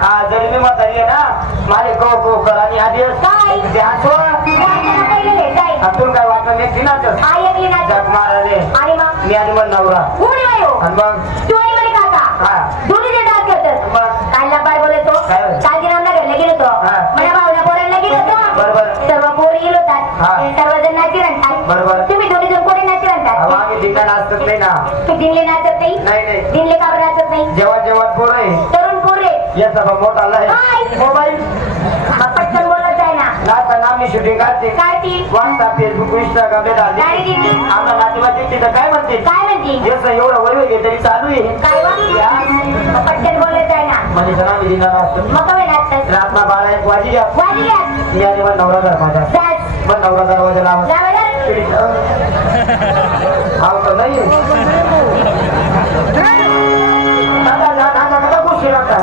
हा. जरी मी म्हातारी आहे ना माझे गो गो कर आणि आधी काय? ते. हसव काय वाटलं नाही आई नाच जग महाराजे आणि मग? मी आणि मग नवरा. कोणी आणि मग? तू आणि काका. हा. दोन्ही जे डान्स करतात. मग? काल लबाड बोलतो काय होय? काल घरला गेलो तो हा. माझ्या भावना पोरांना गेलो तो बरोबर. सर्व पोरी गेलो होतात. हा. ते सर्वजण नाची रंगतात बरोबर. तुम्ही दोन्ही जण कोणी नाची अहो, रंगतात आम्ही ठिकाण नाचत नाही ना. तू दिनले नाचत नाही? नाही नाही. दिनले का बरं नाचत नाही? जेवण जेवण पोर आहे. याचा बा मोठा काय? आहे मोबाईल पटकन बोलत आहे ना? नाचताना आम्ही शूटिंग काढते कार्तिक व्हॉट्सअप फेसबुक इंस्टाग्राम गाडी डालते दिली आमला नातेवाईक तिथं काय म्हणते? काय म्हणती? जसं एवढं वय वय तरी चालू आहे. काय पटकन बोलत आहे ना? म्हणजे जरा मी दिना असतो. मग कवे नाचतात रातना बाळा एक वाजी घ्या. वाजली घ्या. मी आणि मग नवरा घर माझा जास मग नवरा दरवाजा लावा. लावायला हा तर नाही. दादा दादा दादा दादा गोष्टी लागतात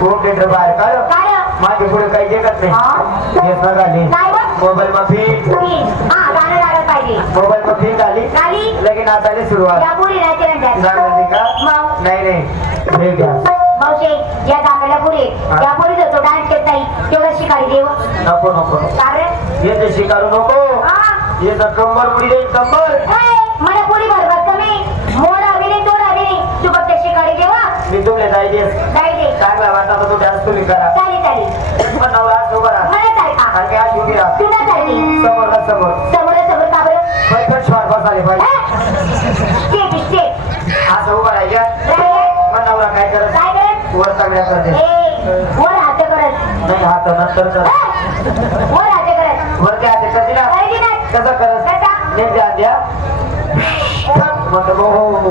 हो बेटर बाहेर पुढे काही जगत नाही. हे. झाले मोबाईल मा मोबाईल मा फीट लगेच नाचायला सुरुवात. नाही नाही हे घ्या. शिकारी नको नको. कारण? येते शिकारू नको. ये तर कंबर पुरी दे मला पुरी भरभर कमी मोड आवे रे तोड आवे तू फक्त शिकारी देवा. मी तुमले जाय देस चांगला वाटता तर तू डान्स तुम्ही करा. चालेल चालेल. पण नवरा आणि आज उभी राहा तुला सारखी समोर ना समोर. समोर समोर का बरं? पटकन शॉट बसाले पाहिजे. स्टेप स्टेप असं उभा राहायचं राईट मग नवरा काय करत? काय करत? वर चांगल्या करते. ए वर हात करत. नाही हात नंतर कर ए, वर हात करत. वर काय हात करते ना? काय की नाही कसं? करत? नेट द्या द्या म्हणतो हो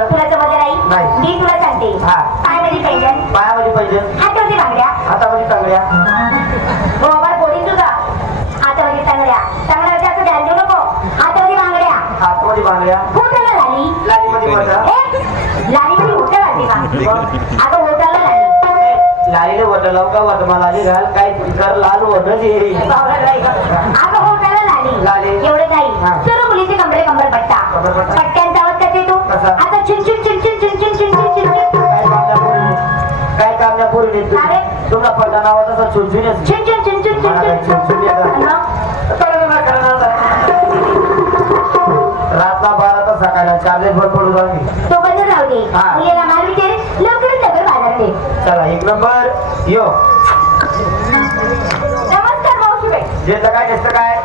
तुला समज नाही. तुला सांगते. हा. पायामध्ये पैंजण पायामध्ये पैंजण हातामध्ये बांगड्या. आता होताला लाली. लालीने काय लाल वजन येईल आता होताला लाली. लाली. नाही. हा. सर्व मुलीचे कमरे पट्ट्या आता चिन चिन चिन चिन चिन चिन चिन चिन चिन चिन काय कामल्या पोरी काय कामल्या अरे. तुमचा पटा नावाचा असा चुनचुनीच चिन चिन चिन चिन चिन मला काय चिन चुनचुनी आहे का? हा. करा ना, करा ना. रातला बारा तर सकाळला चार्जेस वर पडू जाऊ मी तो बंद राहू दे हा. मुलीला माल विचार लवकरच लवकर बाजारले चला एक नंबर यो नमस्कार मावशीबाई काय काय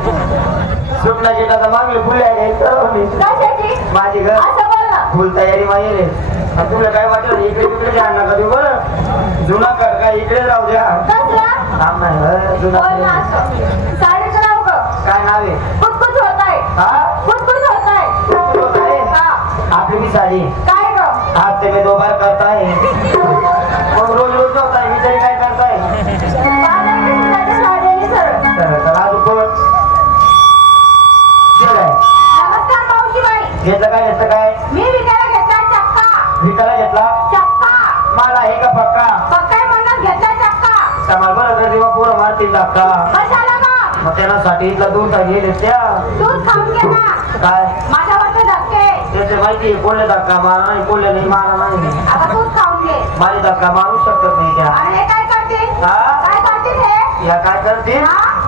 सुमना जी दादा मागले फुले आहे माझी घर. फुल तयारी मागेल तुला काय वाटलं? इकडे तिकडे जाण नका तू बरं? जुना कर काय? इकडे राहू द्या. जुना काय नाव आहे? आपली साडी. हात ते दोबार करताय. मग रोज रोज होता विचारी काय घेतलं काय घेतलं काय? मी विकायला घेतला चक्का. विकायला घेतला? चक्का. मला आहे का पक्का पक्का म्हणून घेतला चक्का. समाज बरं तेव्हा पोरं मारतील धक्का. कशाला का मग त्यांना साठी इथला दूध गेले त्या. खाऊन धक्के. त्याचे माहिती आहे, कोणले धक्का मारा नाही कोणले नाही मारा नाही. आता तूच खाऊन घे. माझे धक्का मारू शकत नाही त्या. हे काय करतील? काय करतील हे? या काय करतील?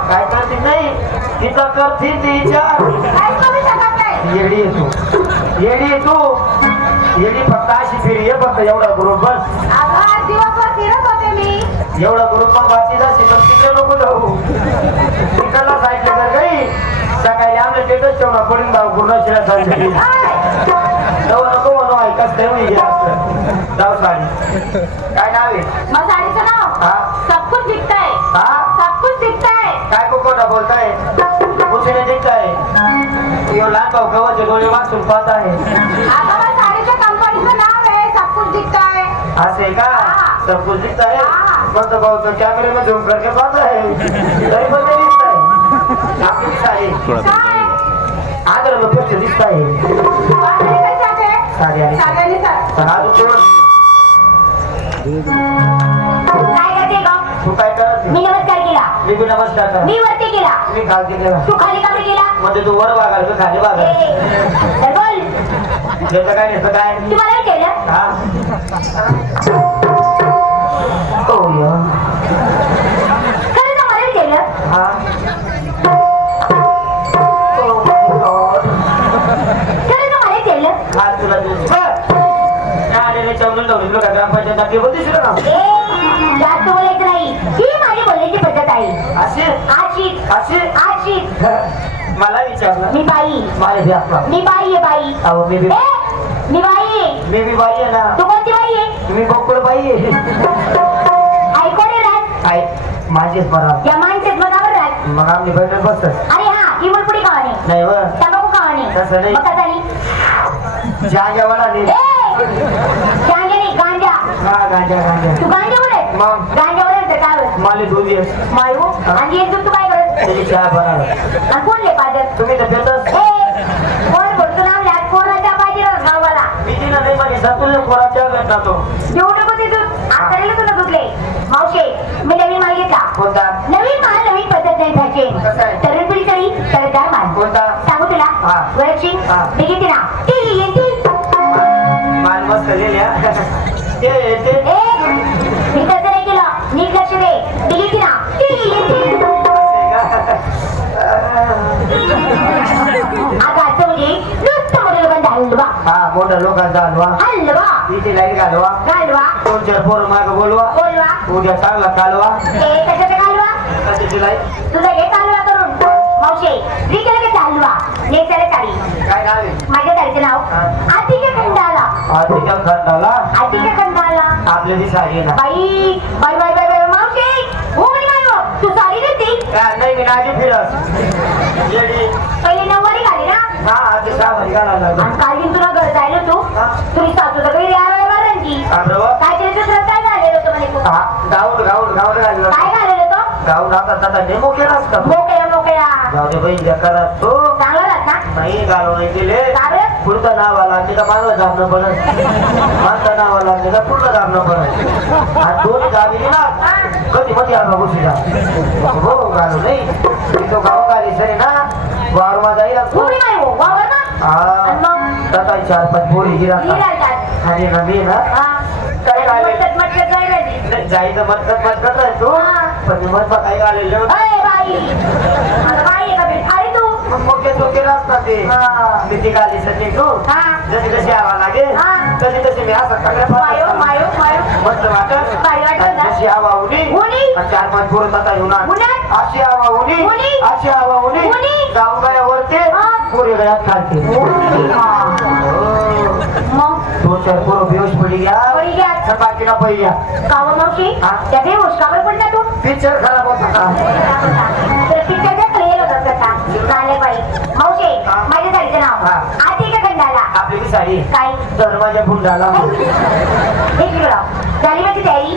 काय करतील नाही? तिथं करतील ती विचार. काय करू शकत नाही. येडी येतो. येडी येतो. येडी फक्त अशी फिरी ये फक्त एवढा ग्रुप बस. अगं आज दिवसभर फिरत होते मी. एवढा ग्रुप मग बाकी जाशी पण तिकडे नको जाऊ. तिकडला सांगितलं तर काही सकाळी आम्ही स्टेटस ठेवणार पुढील भाऊ पूर्ण शिरा सांगितली? जाऊ नको म्हणू ऐकच गेला असतं जाऊ साडी. काय नाव आहे? मग साडीचं नाव? हा. सब कुछ दिखता है? हा सब कुछ दिखता है काय कोकोटा बोलताय? यो लहान भाऊ गव्हाचे डोळे वाचून पाहत आहे. आता मग साडीच्या कंपनीचं नाव आहे सब कुछ दिखता है असे का? हा. सब कुछ दिसत आहे? हा. मग तो भाऊ तो कॅमेरे में झूम करके पाहत आहे. तरी पण ते दिसत आहे. आपली दिसत आहे. काय? आगर मग पेक्षा दिसत आहे. बांगडी कशात आहे? साडी आणि साड्याने सर पण आज कोण काय करते? तू काय करत मी मी बी नमस्कार कर मी वरती मी खालती केला. तू खाली का बरं केला? म्हणजे तू वर वागाल मी खाली वागाल ए, तर बोल. त्याचं काय काय? तू मला हे. केलं हा ओ या. खरं तर मला हे. केलं हा Oh my God. खरं तर मला हे केलं हा तुला दिसत आलेले चवलं ठेवले तुला ग्रामपंचायत टेबल दिसलं ना? ए जास्त बोलायचं नाही. ही माझी बोलण्याची असे? असे? मला विचारलं. Me by. माझे व्यापला मी बाई आहे बाई. अहो मी बी ए मी बाई आहे. मी बी बाई आहे ना. तू कोणती बाई आहे? मी बकुळ बाई आहे. ऐकून राहत काय माझेच बरा या माणसात मनावर राहत मग आम्ही बैठक बसत अरे हा ही मुलपुडी खावाने नाही व. तंबाखू खावाने तसं नाही. मग ए! गांजा नाही गांजा. हा गांजा गांजा. तू गांजा बोले मग? गांजा माले दूध ये मायू आणि एक तू काय करत? त्याची चहा बनवला आणि कोण ले पाजत तुम्ही तर पेतच ए कोण बोलतो ना यात कोणाच्या पाहिजे गावाला मी तिला नाही म्हणे सतुल्य कोणाच्या भेटला तो. देऊ नको ते तू आकाराला तुला दुखले मावशे मी नवीन माल घेतला. कोणता? नवीन माल नवीन पद्धत नाही कसं पाहिजे आहे? तरुण पिढी तरी तरदार माल. कोणता? सांगू तुला? हा. वरची. हा. तिघी ना. ती येते मान मस्त लिहिल्या ते ते. हा मोठ्या लोकांचा हलवा. हलवा? लाइट घालवा. घालवा दोन चार पोरं माग बोलवा. बोलवा. उद्या चांगला कालवा. ए कशाचा घालवा कशाची लाइट? तुझा घे हलवा करून. मावशे मी केलं का हलवा? नेसाला साडी. काय नाव आहे? माझ्या साडीचं नाव? हा. आतिका खंडाला. आतिका खंडाला? आपल्या ती साडी आहे ना. बाई बाई बाई बाई बाई मावशे. हो म्हणे मानव तू साडी देते नाही मी नाजी येडी. पहिले नऊवारी घाली ना हा ते सावरी घालायला लागलो आणि काल घेऊन तुला घर जायला तू? हा. तुझी सासू तर काही यावेळी? काय केलं दुसरं काय घालेलं होतं म्हणे तू? हा, गाऊन गाऊन गाऊन घाललं काय घालेलं होतं? गाऊन आता आता डेमो केला असता मोकळ्या मोकळ्या. जाऊ दे बहीण करा तो. चांगला राहत ना? नाही नाही केले का बरं? पुढचं नाव आला तिथं मागं जाणं पडत मागचं नाव आला तिथं पुढलं जाणं पडत आणि दोन्ही गावी ना कधी मध्ये आला गोष्टीला हो घालू नाही. तो गाव गाली सरी ना. वावरमा जाईल पुरी नाही हो वावर ना आणि मग चार पाच ही आणि ना हा. काय मटकत मटकत. जायचं तू हा. पण मत काय बाई आता बाई आहे का बे? अरे तू ते हा. तू हा जशी जशी आवा लागे हा. तशी तशी मी असं सगळ्या मायो मायो मायो मस्त वाटत जशी हवा? आणि चार पाच पोरं येऊन उन्हात? अशी हवा उडी? अशी हवा उडी? जाऊ गयावरती. पोरी गळ्यात खालते. दोन चार पोरं बेहोश पडी घ्या घ्या. बाकीला पडी घ्या कावं मावशी? त्या बेहोश कावर पडला तू? पिक्चर खराब होता तर पिक्चर चालेल बाई. मावशी. माझ्या साडीचं नाव. आधी का खंडाला आपली साडी? काय? धर्माच्या फुंडाला किलो झाली माझी तयारी.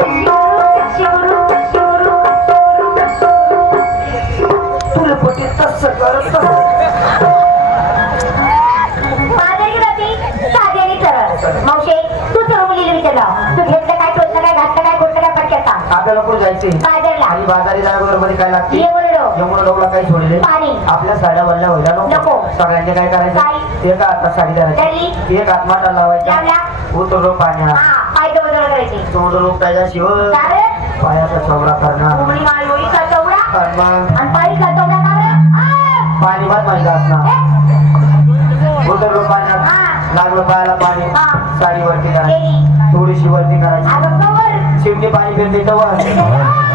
कशी? कोणाला कशी करू कशी करू कशी करू कशी करू कशी करू तुला पोटी तस कर तस बाजारी का जाते साधी आणि सरळ. मावशी तू सर्व मुलीला विचारलं. तू घेतलं काय टोचलं काय घातलं काय खोटलं काय पटक्यात सांग. आपल्याला कुठे जायचंय बाजारला. आणि बाजारी जाण्याबरोबरमध्ये काय लागते? ये बोललो यमुना डोकला काही सोडले पाणी. आपल्या साड्या वल्ल्या व्हायला नको. सगळ्यांचे काय काय? करायचं एक हातात साडी. करायची. एक हात माटा लावायचा. उतरलो पाण्यात करायचे. तोंड पायाचा करणार चौडा आणि पायीचा चौडा पाणी भात माहिती असणार. उतरलो पाण्यात हा. लागलं पायाला पाणी हा. साडी वरती करायची. केली थोडीशी वरती करायची. अगं कवर. पाणी फिरते तर